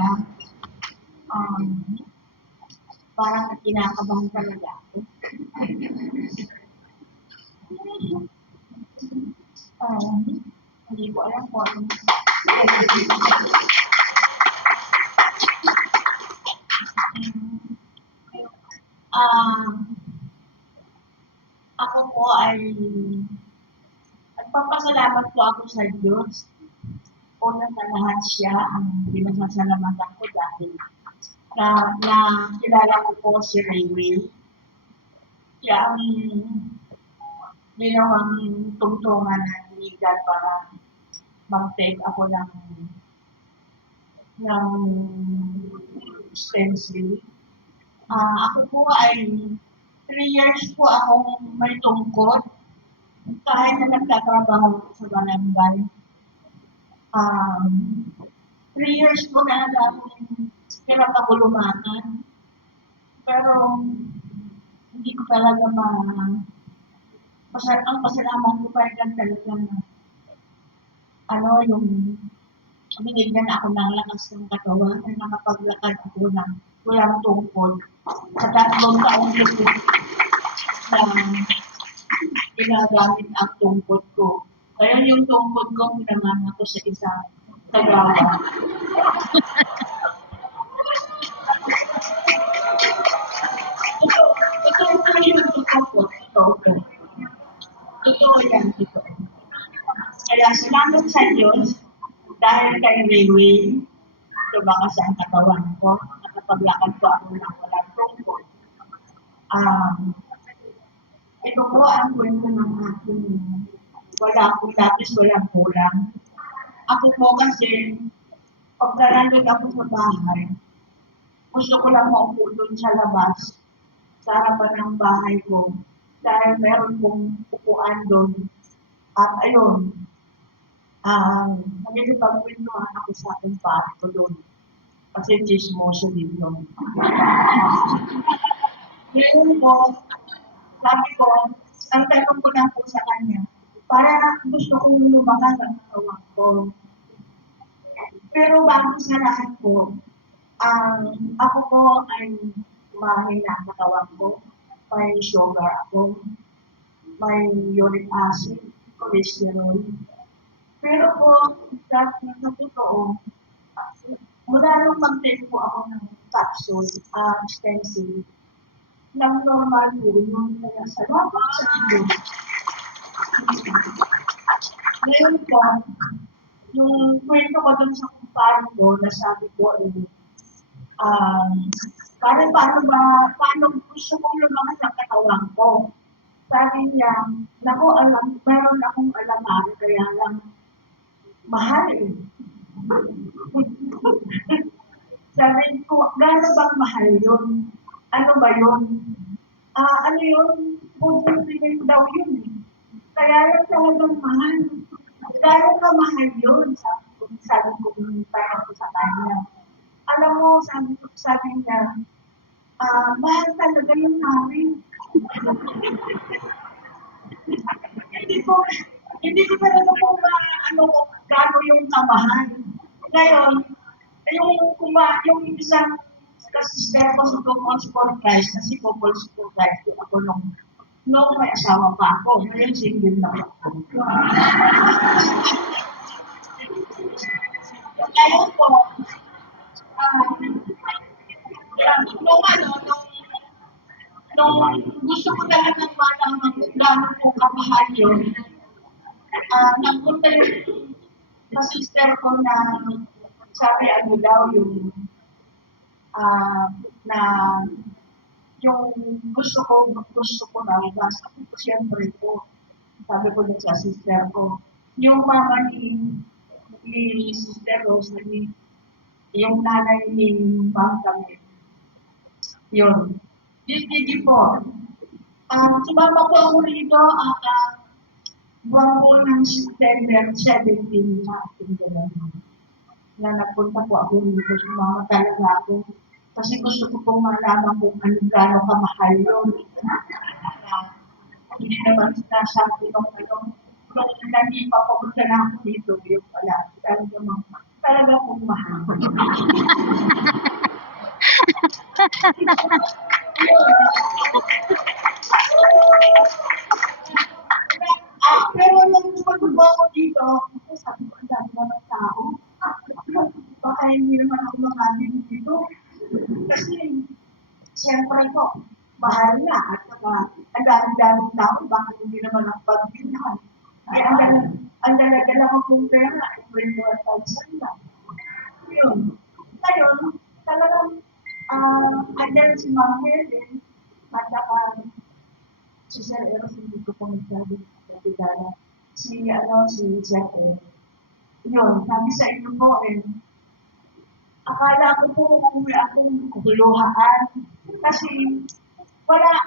talaga. Um, Parang kinakabahan talaga ako. Hindi ko alam kung ano. Ako po ay nagpapasalamat po ako sa Diyos. Una sa lahat siya ang pinasasalamatan ko dahil na kilala ko po si Rayway. Siya ang ginawang tungtungan ng legal para mag-take ako ng stencil. Ako po ay 3 years po akong may tungkod kahit na nagtatrabaho sa barangay. 3 years po na akong pinapagulungan. Pero hindi ko talaga ang pasalamat ko pa rin talaga na yung binigyan ako ng lakas ng katawan at nakapaglakad ako ng walang tungkod sa 3 taong ito na ginagamit ang tungkod ko. Kaya yung tungkod ko, pinanganak ko sa isang tagawa. Totoo yan, totoo. Kaya salamat sa Diyos dahil kay Rayway, lumakas ang katawan ko, nakapaglakad ko ako ng walang tungkod. Ito po ang kwento ng aking wala akong lapis, walang kulang. Ako po kasi, pagka nandun ako sa bahay, gusto ko lang maupo doon sa labas, sa harapan ng bahay ko, dahil meron kong upuan doon. At ayun, nagkikipagkwentuhan ako sa aking pare ko doon. Kasi chismoso din doon. Ngayon po, sabi ko, ang tanong ko na po sa kanya, para gusto kong lumakas ang katawan ko. Pero bago sa lahat po, ako po ay mahina ang katawan ko. May sugar ako, may uric acid, cholesterol. Pero po, sa totoo, mula nung mag-take po ako ng capsule, stencil, lang normal po yun. Kaya salamat sa Diyos. Ngayon po, yung kwento ko dun sa kumpare ko, na sabi ko paano gusto kong lumakas ang katawan ko. Sabi niya, naku, meron akong alamari, kaya lang mahal eh. Sabi ko, gano'n bang mahal yun? Ano ba yun? Ano yun? Putong pinag daw yun eh. Kaya yung talagang mahal. Gano'n ka mahal yun? Sabi ko sa kanya. Alam mo, sabi niya, mahal talaga yung namin. Hindi ko talaga po gano'n yung kamahal. Ngayon, yung isang sister ko sa Couples for Christ, kasi Couples for Christ, ako nung may asawa pa ako. Ngayon, single na ako. Ngayon po, nung gusto ko talagang malaman kung gano'n po kamahal yun, nagpunta yung sister ko na sabi daw yung na yung gusto ko raw ba, sabi ko siyempre po, sabi ko na sa sister ko, yung mama ni Sister Rose, yung nanay ni Bangkame, yun. Hindi po. Sumama po ako rito buwan po ng September 17 na ating gano'n. Na nagpunta po ako rito, sumama talaga ako. Kasi gusto ko pong malaman kung ano gano'ng kamahal yun. Hindi naman sinasabi nung hindi pa po na ako dito, yung pala, talaga pong mahal. Pero nung pagbubo ko dito, sabi ko, ang dami naman tao. Baka hindi naman ako makabili dito. Kasi, siyempre po, mahal na. At saka, ang dami-daming tao, baka hindi naman ako pagbilhan. Kaya ang dala-dala ko pong pera, ay 21,000 lang. Yun. Ngayon, talagang, andyan si Ma'am Helen, at saka, si Sir Eros, hindi ko po nagsabi kapitana. Si Sir Eros. Yun, sabi sa inyo po akala ko po umuwi akong kuluhaan. Kasi,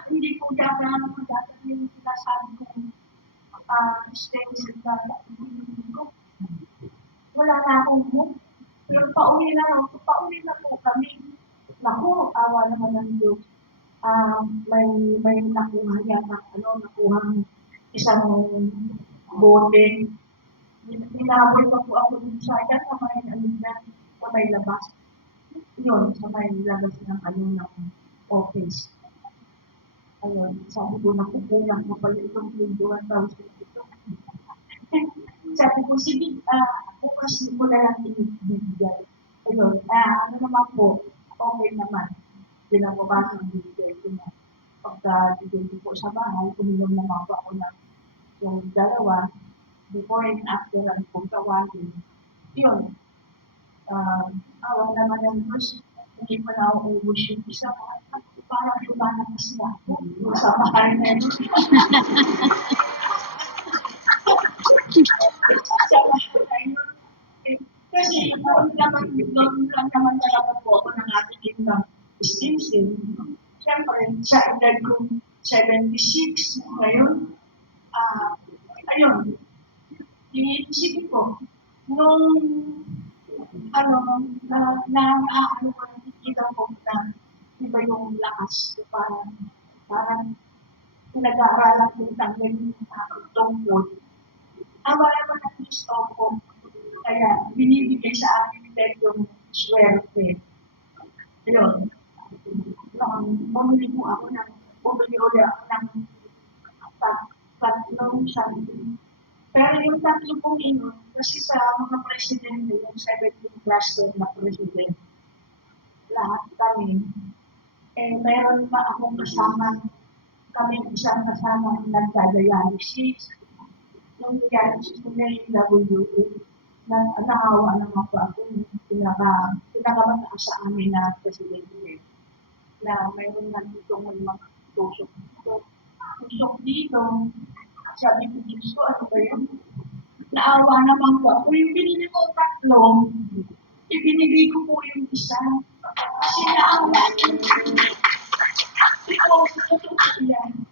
hindi po yata yung sinasabi ko, stencil na hindi ko. Wala na akong book. Pero pauwi na po kami. Naku, awa naman ng Diyos. May nakuha yata, nakuha isang bote. Hinabol pa po ako dun sa sa may labas. Yun, sa may labas ng office. Ayun, sabi ko na kukulang mo pala itong 21,000 ito. Sabi ko, sige, bukas mo na lang ibigay. Ayun, naman po, okay naman. Binabukasan, bibigay ko na. Pagka bibigay ko sa bahay, uminom naman po ako ng yung dalawa, before and after ang kong tawagin. Yun, awa naman ng Diyos, hindi pa na ako ubus yung isa. Parang lumalakas na ako sa bahay na yun. Kasi noon lang naman talaga po ako ng ating ng stencil. Siyempre, sa edad ko 76 ngayon, ayun, iniisip ko, nung ko nakikita ko na iba yung lakas ko parang pinag-aaralan ko tanggalin yung tungkol. Wala naman ang gusto ko. Kaya binibigay sa akin dahil yung swerte. Yun. Bumili ako ng tatlong something. Pero yung tatlo pong inon, kasi sa mga presidente, yung 17 cluster na president, lahat kami, mayroon pa akong kami isang kasama nagdadialysis. Yung dialysis nila yung WA, naawa naman po ako yung pinakamataas sa amin na presidente na mayroon na dito mga tusok dito. Sabi ko, Diyos ko, ano ba yun? Naawa naman po ako. Yung binili ko tatlo, ibinigay ko po yung isa. Kasi naawa. Ito, yan.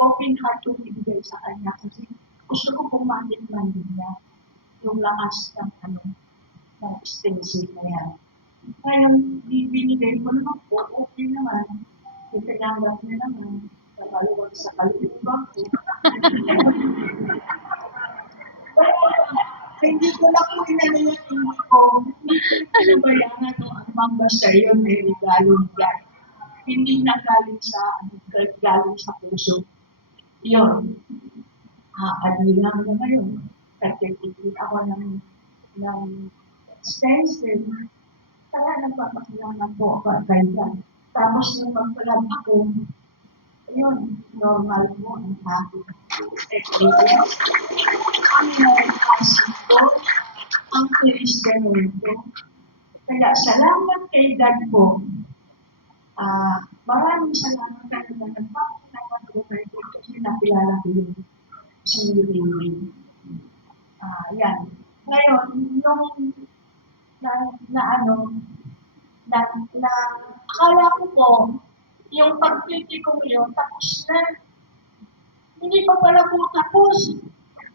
Open heart yung ibigay sa kanya. Kasi gusto ko pong matikman din niya yung lakas ng ng stencil na yan. Ngayon, binigay ko naman po, okay naman. Itinanggap niya naman. Sa kaluluwa ko. Hindi ko lang po inaniyan, hindi ko pinabayaran o anumang basta yun ay galing yan. Hindi na galing sa puso. Yun. Adilang na ngayon. Pagkikikita ako ng stencil. Kaya nagpapakilala po ako at ganyan. Tapos nung magpalag ako, yun, normal po ang aking experience. Ang nagpasin ko, ang Christian ito. Kaya salamat kay God po. Maraming salamat kayo na nagpapakilala ko kay God kasi nakilala ko yung si Lily. Yan. Ngayon, nung akala ko po, yung pagpiti ko yun, tapos na. Hindi pa pala po tapos.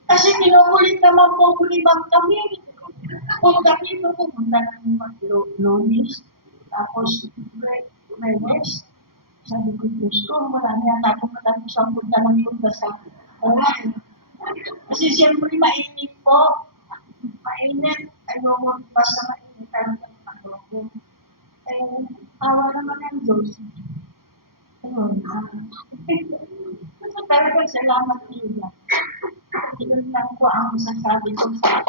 Kasi kinukulit naman po ni Ma'am kami. Kung kami po pumunta ng Lunis, tapos West, sabi ko, Diyos ko, marami yata akong matapos ang punta sa oras. Kasi siyempre mainit po. Mainit. Ayoko basta mainit. awa naman ng Diyos. Ayun, talagang salamat nila. Yun lang po ang masasabi ko sa